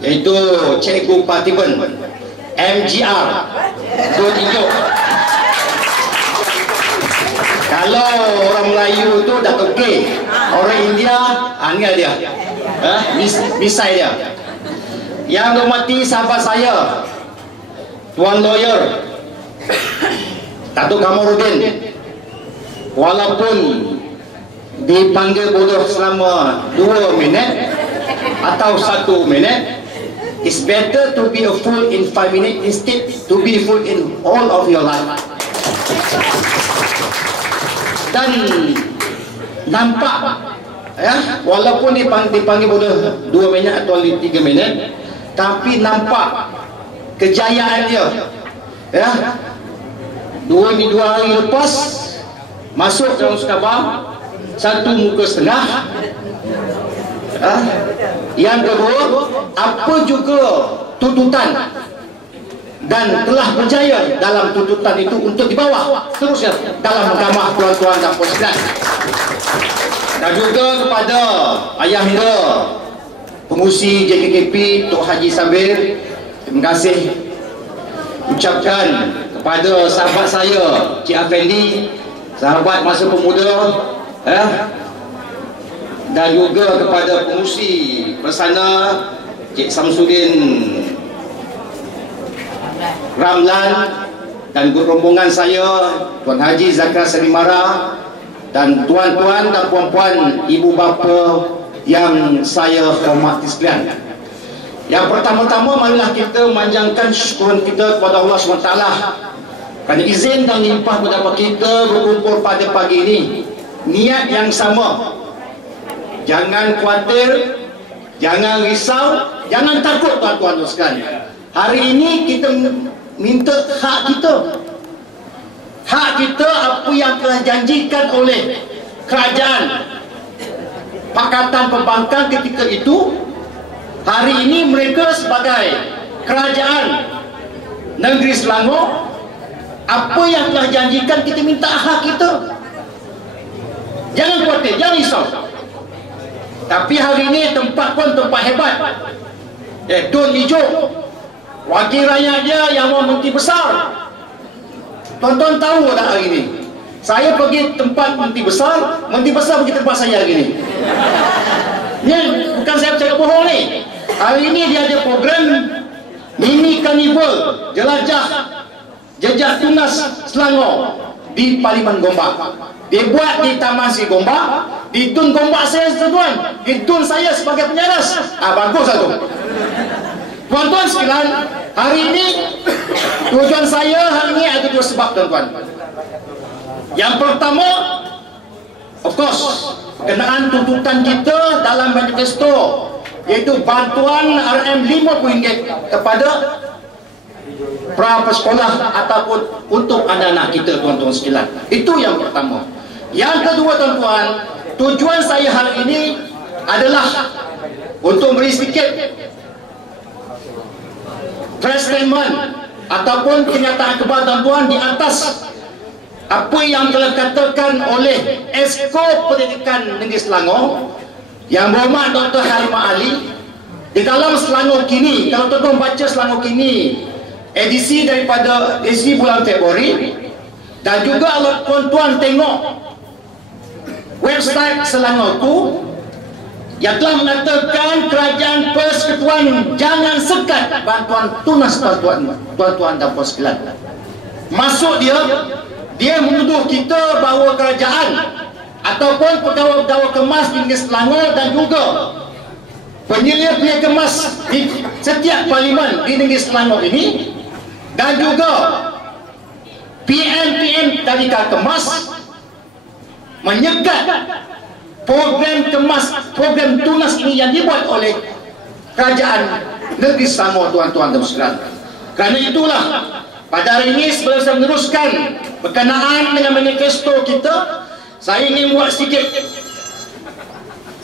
iaitu Cikgu Patiban MGR tunjuk. Kalau orang Melayu tu Dato' K, orang India ni dia, misai dia. Yang dihormati sahabat saya Tuan Lawyer Dato' Kamarudin, walaupun dipanggil bodoh selama 2 minit atau 1 minit, it's better to be a fool in 5 minutes instead to be a fool in all of your life. Dan nampak walaupun dipanggil bodoh 2 minit atau 3 minit, tapi nampak kejayaan dia. 2 hari lepas masuk dalam Sukabah, 1 muka setengah. Yang kedua, apa juga tuntutan dan telah berjaya dalam tuntutan itu untuk dibawa terusnya dalam mahkamah tuan-tuan dan puan-puan. Dan juga kepada ayahanda pengurusi JKKP Tok Haji Sabir, terima kasih ucapkan kepada sahabat saya Cik Afendi, sahabat masa pemuda, dan juga kepada pengurusi bersana Cik Samsudin Ramlan dan rombongan saya Tuan Haji Zakar Salimara dan tuan-tuan dan puan-puan, ibu bapa yang saya hormati sekalian. Yang pertama-tama, marilah kita memanjangkan syukuran kita kepada Allah SWT kerana izin dan limpah mendapat kita berkumpul pada pagi ini. Niat yang sama, jangan khawatir, jangan risau, jangan takut tuan-tuan sekalian. Hari ini kita minta hak kita. Hak kita apa yang telah janjikan oleh kerajaan Pakatan Perbankan ketika itu. Hari ini mereka sebagai kerajaan negeri Selangor, apa yang telah janjikan kita minta hak kita. Jangan khawatir, jangan risau. Tapi hari ini tempat pun tempat hebat. Tun Ijo, wakil rakyat dia yang mau Menteri Besar. Tuan-tuan tahu tak hari ini? Saya pergi tempat Menteri Besar pergi tempat saya hari ini. Ni bukan saya bercakap bohong ni. Hari ini dia ada program mini karnival jelajah jejak tunas Selangor di Parlimen Gombak. Dia buat di Taman Sri Gombak, di Tun Gombak saya tuan, di Tun saya sebagai penyaras. Bagus satu. Tuan-tuan sekalian, hari ini tujuan saya hari ini ada 2 sebab tuan-tuan. Yang pertama, of course, berkenaan tuntutan kita dalam manifesto, iaitu bantuan RM50 kepada pra-sekolah ataupun untuk anak-anak kita tuan-tuan sekalian. Itu yang pertama. Yang kedua tuan-tuan, tujuan saya hari ini adalah untuk beri sedikit press statement ataupun kenyataan kepada tuan-tuan di atas apa yang telah dikatakan oleh Esko Pendidikan Negeri Selangor yang berhormat Dr. Halimah Ali di dalam Selangor Kini. Kalau tuan-tuan baca Selangor Kini edisi daripada edisi bulan Februari, dan juga kalau tuan-tuan tengok website Selangor tu yang telah mengatakan kerajaan Persekutuan jangan sekat bantuan tunas tuan-tuan dan puan sekalian. Maksud dia menuduh kita bahawa kerajaan ataupun pegawai-pegawai kemas di Negeri Selangor dan juga penyelia-penyelia kemas di setiap parlimen di Negeri Selangor ini dan juga PM tadika kemas menyekat program kemas, program tunas ini yang dibuat oleh kerajaan Negeri Selangor tuan-tuan dan sekalian. Kerana itulah pada hari ini sebelum saya meneruskan berkenaan dengan manifesto kita, saya ingin buat sedikit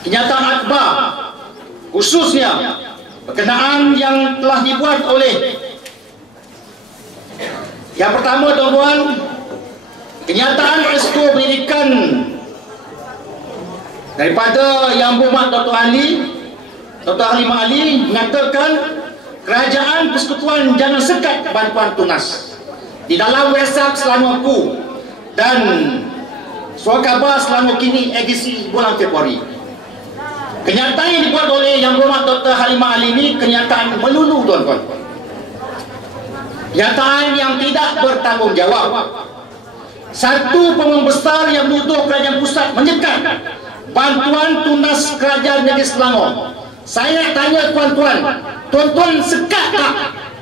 kenyataan akhbar khususnya berkenaan yang telah dibuat oleh yang pertama tuan-tuan, kenyataan Esko Pendidikan daripada Yang Berhormat Dr. Ali Dr. Halimah Ali mengatakan kerajaan persekutuan jangan sekat bantuan tunas. Di dalam WhatsApp Selangorku dan surat khabar Selangor Kini edisi bulan Februari, kenyataan yang dibuat oleh Yang Berhormat Dr. Halimah Ali ini kenyataan melulu, tuan-tuan. Kenyataan yang tidak bertanggungjawab. Satu pengumum besar yang menuduh kerajaan pusat menyekat bantuan tunas kerajaan negeri Selangor. Saya tanya tuan-tuan, tuan-tuan sekat tak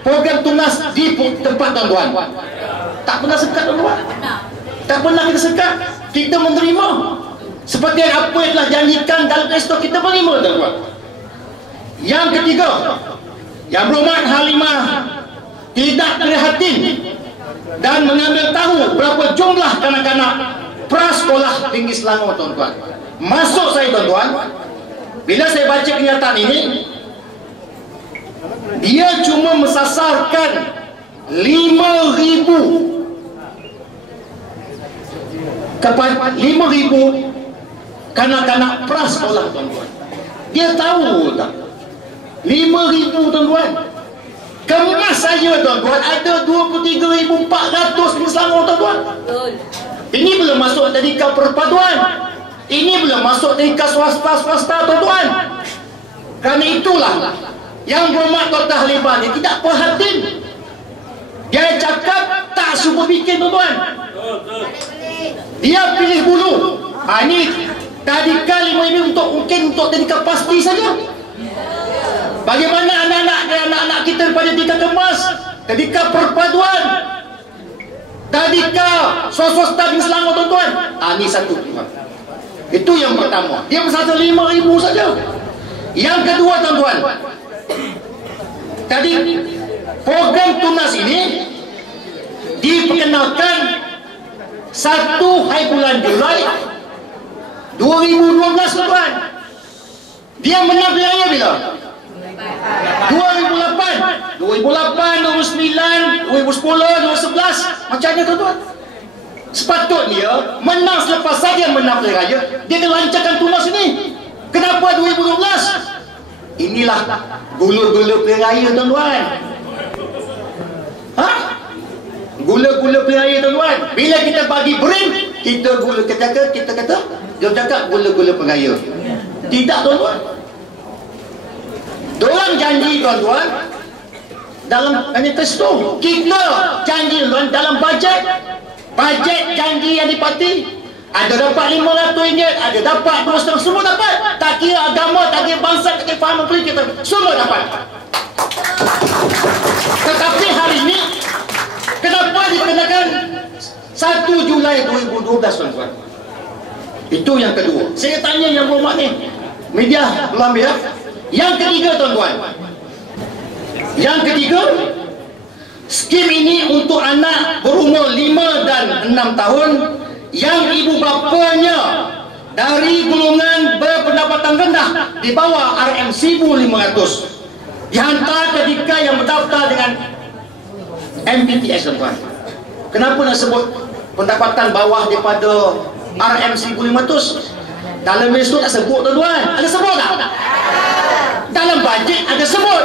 program tunas di tempat tuan-tuan? Tak pernah sekat, tuan-tuan. Tak pernah kita sekat. Kita menerima seperti apa yang telah janjikan dalam Kristo, kita menerima, tuan-tuan. Yang ketiga, Yang Berhormat Halimah tidak prihatin dan mengambil tahu berapa jumlah kanak-kanak prasekolah tinggi Selangor, tuan-tuan. Masuk saya, tuan-tuan, bila saya baca kenyataan ini, dia cuma mensasarkan 5,000 kanak-kanak prasekolah, tuan-tuan. Dia tahu tak? 5,000, tuan-tuan. Kemas saja, tuan-tuan, ada 23,400 di Selangor, tuan-tuan. Ini belum masuk tadika perpaduan. Ini belum masuk tadika swasta-swasta, tuan-tuan. Kerana itulah Yang Berhormat Dr. Halimah ini tidak perhatian. Dia cakap tak cuba bikin, tuan-tuan. Dia pilih bulu. Ini tadika 5,000 mungkin untuk tadika pasti saja. Bagaimana anak-anak kita daripada tadika kemas, tadika perpaduan, tadika swasta di Selangor, tuan-tuan. Ini satu, tuan. Itu yang pertama. Dia bersasar 5,000 saja. Yang kedua, tuan-tuan, tadi program tunas ini diperkenalkan 1 hari bulan Julai 2012, tuan-tuan. Dia menang pilihannya bila? 2008, 2009, 2010, 2011. Macam mana, tuan-tuan? Sepatutnya menang selepas saja menang pilihan raya, dia akan lancarkan tunas ini. Kenapa 2012? Inilah gula-gula pilihan raya, tuan-tuan. Gula-gula pilihan raya, tuan-tuan. Bila kita bagi BRIM, kita kata dia cakap gula-gula pilihan raya. Tidak, tuan-tuan. Diorang janji, tuan-tuan, dalam manifesto. Kita janji, tuan, dalam bajet janji yang dipati, ada dapat RM500, ada dapat RM2,5, semua dapat. Tak kira agama, tak kira bangsa, tak kira faham politik, semua dapat. Tetapi hari ini kenapa dikenakan 1 Julai 2012, tuan-tuan? Itu yang kedua. Saya tanya Yang Berhormat ni, media belum ya. Yang ketiga, tuan-tuan, yang ketiga, skim ini untuk anak berumur 5 dan 6 tahun yang ibu bapanya dari golongan berpendapatan rendah di bawah RM1,500 dihantar ketika yang berdaftar dengan MPTS, tuan-tuan. Kenapa nak sebut pendapatan bawah daripada RM1,500? Dalam manifesto tak sebut, tuan-tuan. Ada sebut tak? Dalam bajet ada sebut.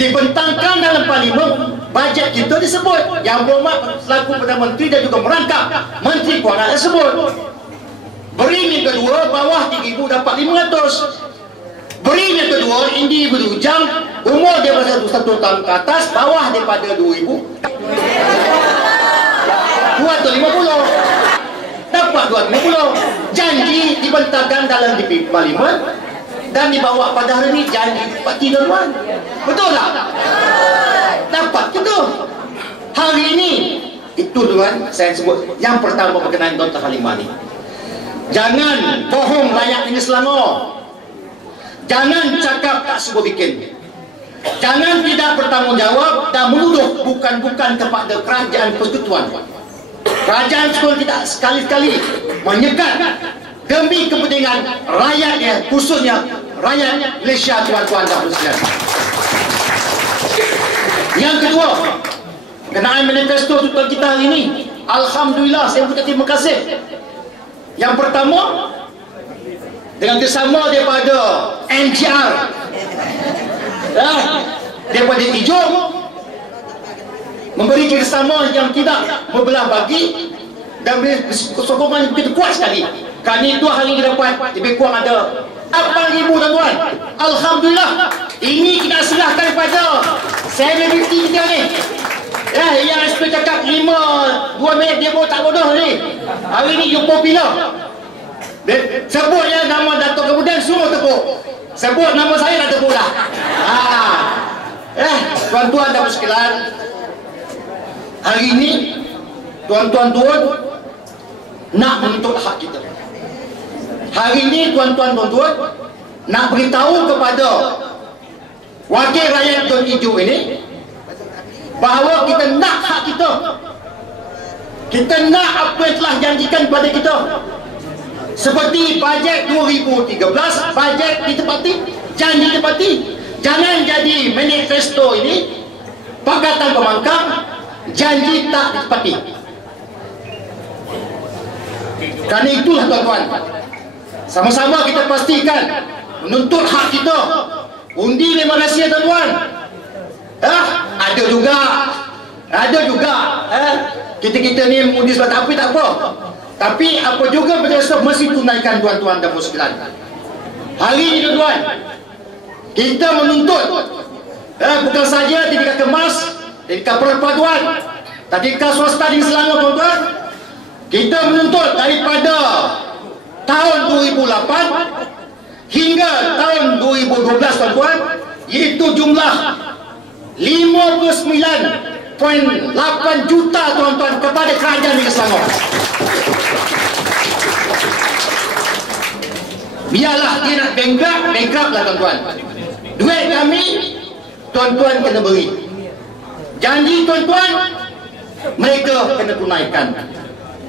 Dibentangkan dalam parlimen, bajet kita disebut. Yang Berhormat selaku Perdana Menteri dan juga merangkap Menteri Kewangan tersebut. BRIM yang kedua, bawah 3,000 dapat 500. BRIM yang kedua, individu bujang, umur daripada 1 tahun ke atas, bawah daripada 2,000, 250. Dapat 250. Janji dibentangkan dalam DP parlimen dan dibawa pada hari ini janji dipati, tuan-tuan. Betul tak? Dapat kita hari ini. Itu, tuan, saya sebut yang pertama berkenaan Dr. Halimah ni. Jangan bohong rakyat ini Selangor. Jangan cakap tak cuba bikin. Jangan tidak bertanggungjawab dan menuduh bukan-bukan kepada kerajaan persekutuan. Kerajaan persekutuan tidak sekali-kali menyekat demi kepentingan rakyatnya, khususnya rakyat Malaysia, tuan-tuan dan puan-puan. Yang kedua, kenaan manifesto tuan kita hari ini, alhamdulillah, saya mengucapkan terima kasih. Yang pertama, dengan kerjasama daripada NGR, daripada Ijom, memberi kerjasama yang tidak membelah bagi dan sokongan begitu kuat sekali. Kali itu hari ini dapat lebih kurang ada 8,000 tuan-tuan. Alhamdulillah. Ini kita serahkan kepada selebriti kita ni. Yang saya cakap 2 minit dia pun tak bodoh ni. Hari ni you popular. Sebut je nama Datuk kemudian suruh tepuk. Sebut nama saya dah tepuk dah. Tuan-tuan dan sekalian, hari ini tuan-tuan nak menuntut hak kita. Hari ini tuan-tuan nak beritahu kepada wakil rakyat Tun Ijo ini bahawa kita nak hak kita. Kita nak apa yang telah janjikan kepada kita. Seperti bajet 2013, bajet ditepati, janji ditepati. Jangan jadi manifesto ini Pakatan Pemangkang, janji tak ditepati. Kerana itulah tuan-tuan, sama-sama kita pastikan menuntut hak kita. Undi memang rahsia tuan-tuan. Ada juga kita ni mengundi sebab tapi tak apa. Tapi apa juga betul mesti tunaikan tuan-tuan dan puan sekalian. Hari ini tuan-tuan, kita menuntut bukan saja di tingkat kemas, di tingkat perpaduan, di tingkat swasta di Selangor tuan-tuan. Kita menuntut daripada tahun 2008 hingga tahun 2012 tuan-tuan, iaitu jumlah 59.8 juta tuan-tuan kepada kerajaan negeri Selangor. Biarlah dia nak bankrupt lah tuan-tuan. Duit kami tuan-tuan kena beri. Janji tuan-tuan mereka kena tunaikan.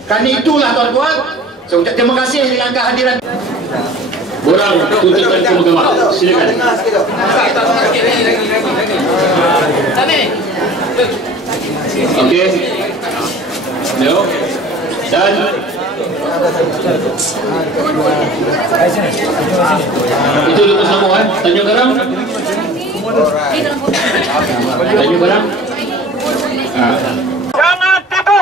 Kerana itulah tuan-tuan, saya ucap terima kasih dengan kehadiran. Borang tuntutan ke mahkamah. Silakan. Okey. Leo. Dan itu kita semua Tanjung Garam. Tanjung Garam. Jangan tipu.